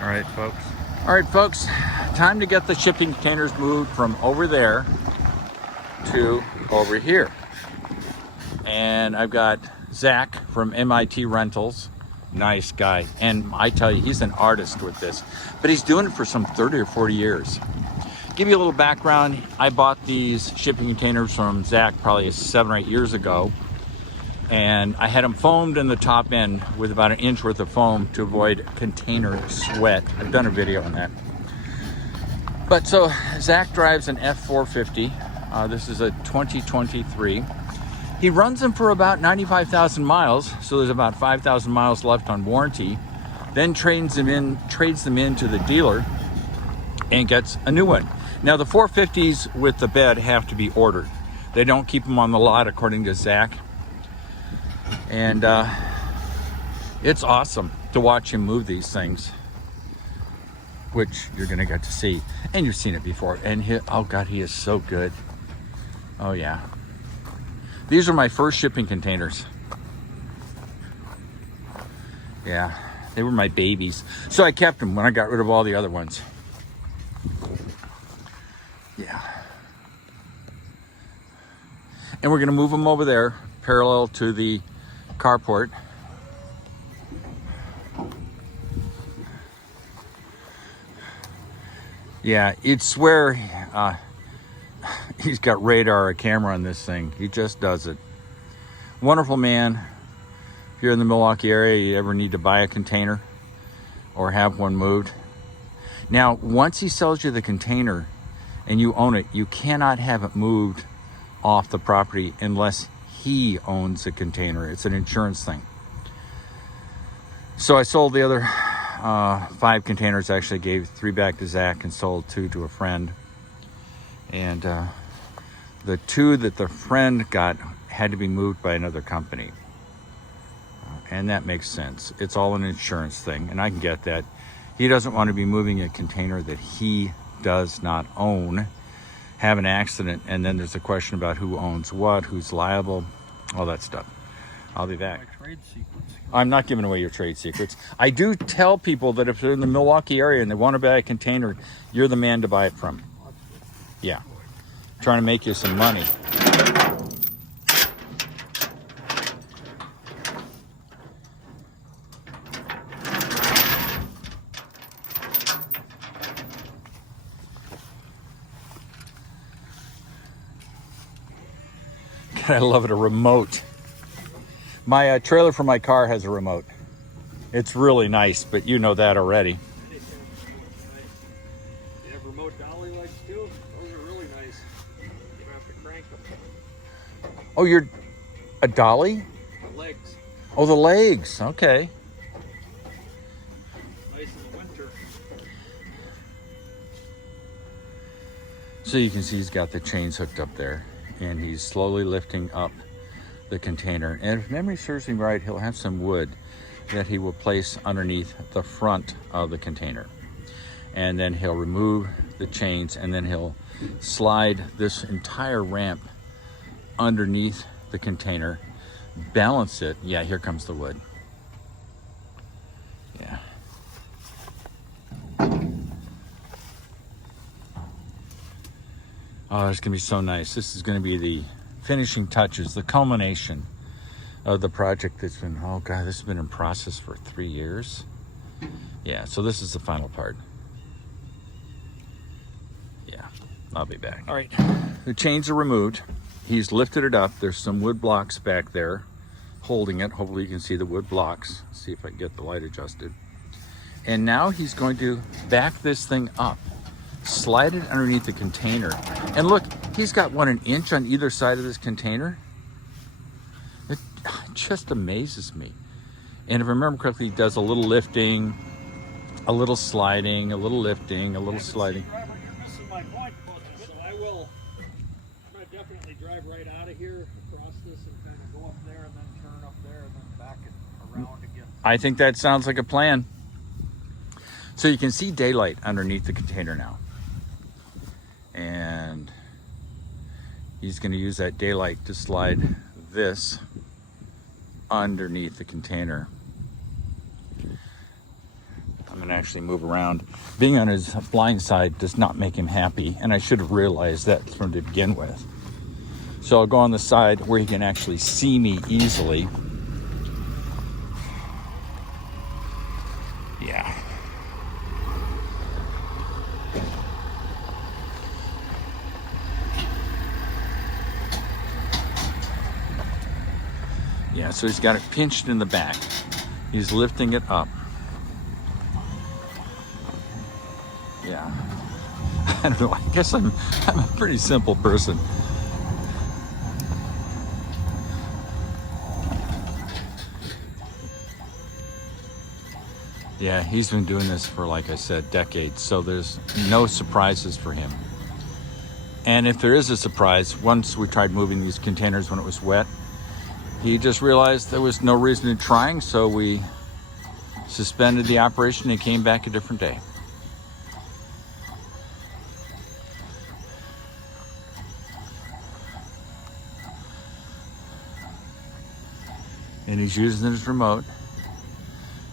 All right, folks, time to get the shipping containers moved from over there to over here. And I've got Zach from MIT Rentals. Nice guy. And I tell you, he's an artist with this, but he's doing it for some 30 or 40 years. Give you a little background. I bought these shipping containers from Zach probably 7 or 8 years ago. And I had them foamed in the top end with about 1 inch worth of foam to avoid container sweat. I've done a video on that. But so Zach drives an F450. This is a 2023. He runs them for about 95,000 miles. So there's about 5,000 miles left on warranty. Then trades them in to the dealer and gets a new one. Now the 450s with the bed have to be ordered. They don't keep them on the lot according to Zach. And it's awesome to watch him move these things, which you're gonna get to see, and you've seen it before. And oh God, he is so good. Oh yeah. These are my first shipping containers. Yeah, they were my babies. So I kept them when I got rid of all the other ones. Yeah. And we're gonna move them over there, parallel to the carport. Yeah, you'd swear he's got radar or camera on this thing. He just does it. Wonderful man. If you're in the Milwaukee area, you ever need to buy a container or have one moved. Now, once he sells you the container and you own it, you cannot have it moved off the property unless he owns the container. It's an insurance thing. So I sold the other 5 containers. Actually gave 3 back to Zach and sold 2 to a friend. And the 2 that the friend got had to be moved by another company. And that makes sense. It's all an insurance thing, and I can get that. He doesn't want to be moving a container that he does not own, have an accident, and then there's a question about who owns what, who's liable, all that stuff. I'll be back. My trade secrets. I'm not giving away your trade secrets. I do tell people that if they're in the Milwaukee area and they want to buy a container, you're the man to buy it from. Yeah. Trying to make you some money. I love it, a remote. My trailer for my car has a remote. It's really nice, but you know that already. They have remote dolly legs too. Those are really nice. You don't have to crank them. Oh, you're a dolly? The legs. Oh, the legs. Okay. Nice in winter. So you can see he's got the chains hooked up there, and he's slowly lifting up the container. And if memory serves me right, he'll have some wood that he will place underneath the front of the container. And then he'll remove the chains, and then he'll slide this entire ramp underneath the container, balance it. Yeah, here comes the wood. Yeah. Oh, it's gonna be so nice. This is gonna be the finishing touches, the culmination of the project that's been, oh God, this has been in process for 3 years. Yeah, so this is the final part. Yeah, I'll be back. All right, the chains are removed. He's lifted it up. There's some wood blocks back there holding it. Hopefully you can see the wood blocks. See if I can get the light adjusted. And now he's going to back this thing up, slide it underneath the container. And look, he's got 1 inch on either side of this container. It just amazes me. And if I remember correctly, he does a little lifting, a little sliding, a little lifting, a little sliding. This is my point about this, so I'm gonna definitely drive right out of here, across this, and kind of go up there, and then turn up there, and then back it around again. I think that sounds like a plan. So you can see daylight underneath the container now. And he's going to use that daylight to slide this underneath the container. I'm gonna actually move around. Being on his blind side does not make him happy, and I should have realized that from to begin with. So I'll go on the side where he can actually see me easily. Yeah. Yeah, so he's got it pinched in the back. He's lifting it up. Yeah. I don't know, I guess I'm a pretty simple person. Yeah, he's been doing this for, like I said, decades, so there's no surprises for him. And if there is a surprise, once we tried moving these containers when it was wet, he just realized there was no reason in trying, so we suspended the operation and came back a different day. And he's using his remote.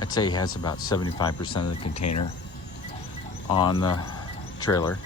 I'd say he has about 75% of the container on the trailer.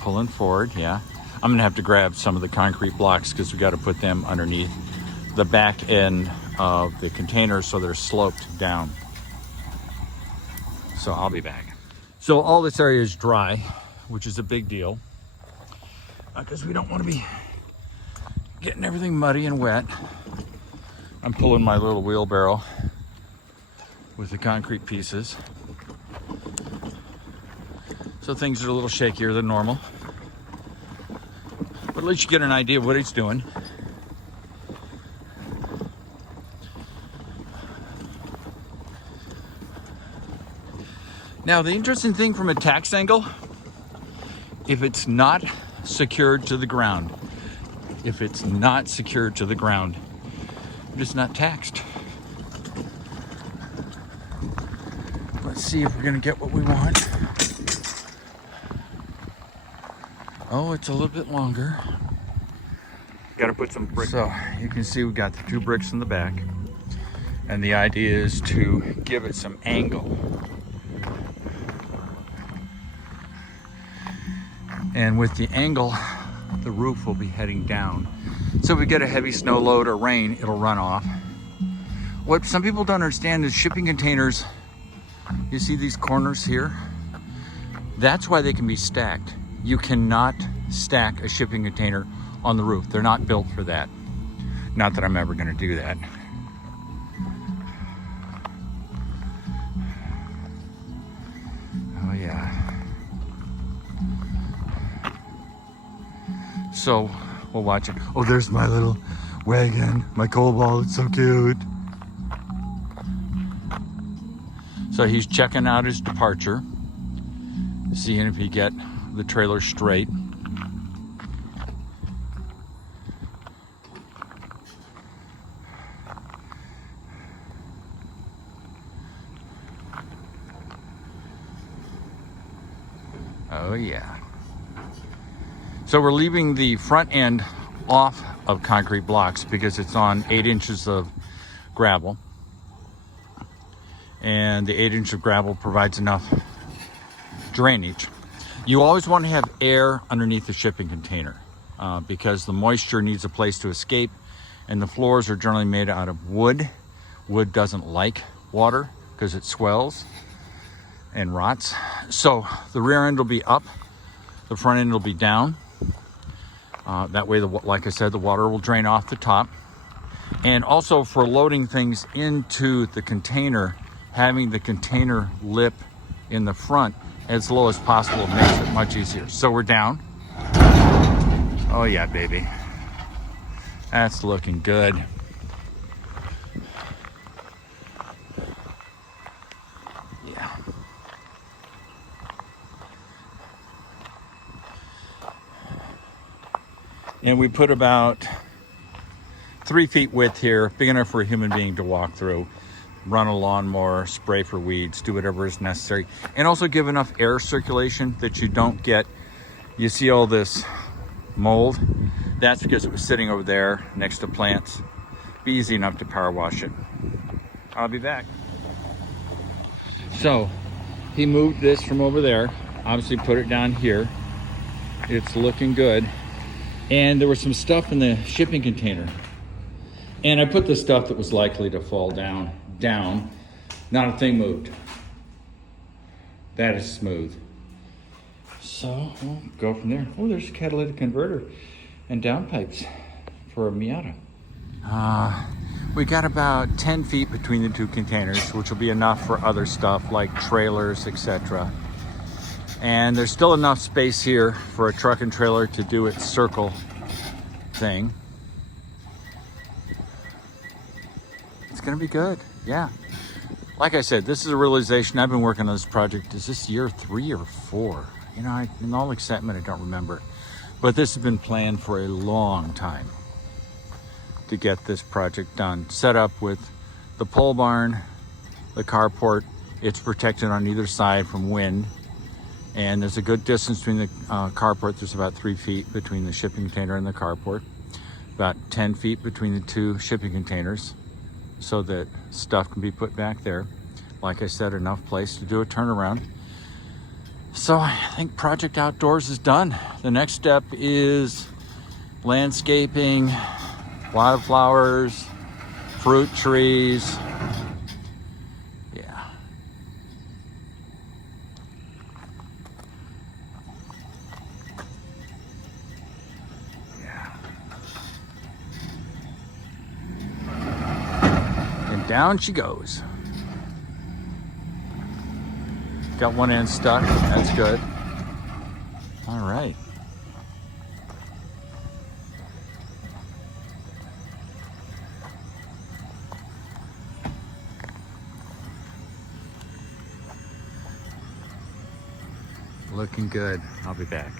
Pulling forward, yeah. I'm gonna have to grab some of the concrete blocks because we got to put them underneath the back end of the container so they're sloped down. So I'll be back. So all this area is dry, which is a big deal because we don't want to be getting everything muddy and wet. I'm pulling my little wheelbarrow with the concrete pieces. So things are a little shakier than normal. But at least you get an idea of what he's doing. Now, the interesting thing from a tax angle, if it's not secured to the ground, it's not taxed. Let's see if we're gonna get what we want. Oh, it's a little bit longer. Got to put some bricks. So you can see we got the 2 bricks in the back, and the idea is to give it some angle. And with the angle, the roof will be heading down. So if we get a heavy snow load or rain, it'll run off. What some people don't understand is shipping containers, you see these corners here? That's why they can be stacked. You cannot stack a shipping container on the roof. They're not built for that. Not that I'm ever gonna do that. Oh yeah. So we'll watch it. Oh, there's my little wagon, my Cobalt, it's so cute. So he's checking out his departure, seeing if he get the trailer straight. Oh yeah. So we're leaving the front end off of concrete blocks because it's on 8 inches of gravel. And the 8 inch of gravel provides enough drainage. You always want to have air underneath the shipping container because the moisture needs a place to escape, and the floors are generally made out of wood. Wood doesn't like water because it swells and rots. So the rear end will be up, the front end will be down. That way, like I said, the water will drain off the top. And also for loading things into the container, having the container lip in the front as low as possible makes it much easier. So we're down. Oh yeah, baby. That's looking good. Yeah. And we put about 3 feet width here, big enough for a human being to walk through. Run a lawnmower, spray for weeds, do whatever is necessary. And also give enough air circulation that you don't get, you see all this mold? That's because it was sitting over there next to plants. Be easy enough to power wash it. I'll be back. So he moved this from over there, obviously put it down here. It's looking good. And there was some stuff in the shipping container. And I put the stuff that was likely to fall down. Not a thing moved. That is smooth. So we'll go from there. Oh, there's a catalytic converter and downpipes for a Miata. We got about 10 feet between the two containers, which will be enough for other stuff like trailers, etc. And there's still enough space here for a truck and trailer to do its circle thing. It's gonna be good, yeah. Like I said, this is a realization. I've been working on this project. Is this year 3 or 4? You know, in all excitement, I don't remember. But this has been planned for a long time to get this project done. Set up with the pole barn, the carport. It's protected on either side from wind. And there's a good distance between the carport. There's about 3 feet between the shipping container and the carport. About 10 feet between the two shipping containers so that stuff can be put back there. Like I said, enough place to do a turnaround. So I think Project Outdoors is done. The next step is landscaping, wildflowers, fruit trees. Yeah. Yeah. And down she goes. Got one end stuck, that's good. All right. Looking good. I'll be back.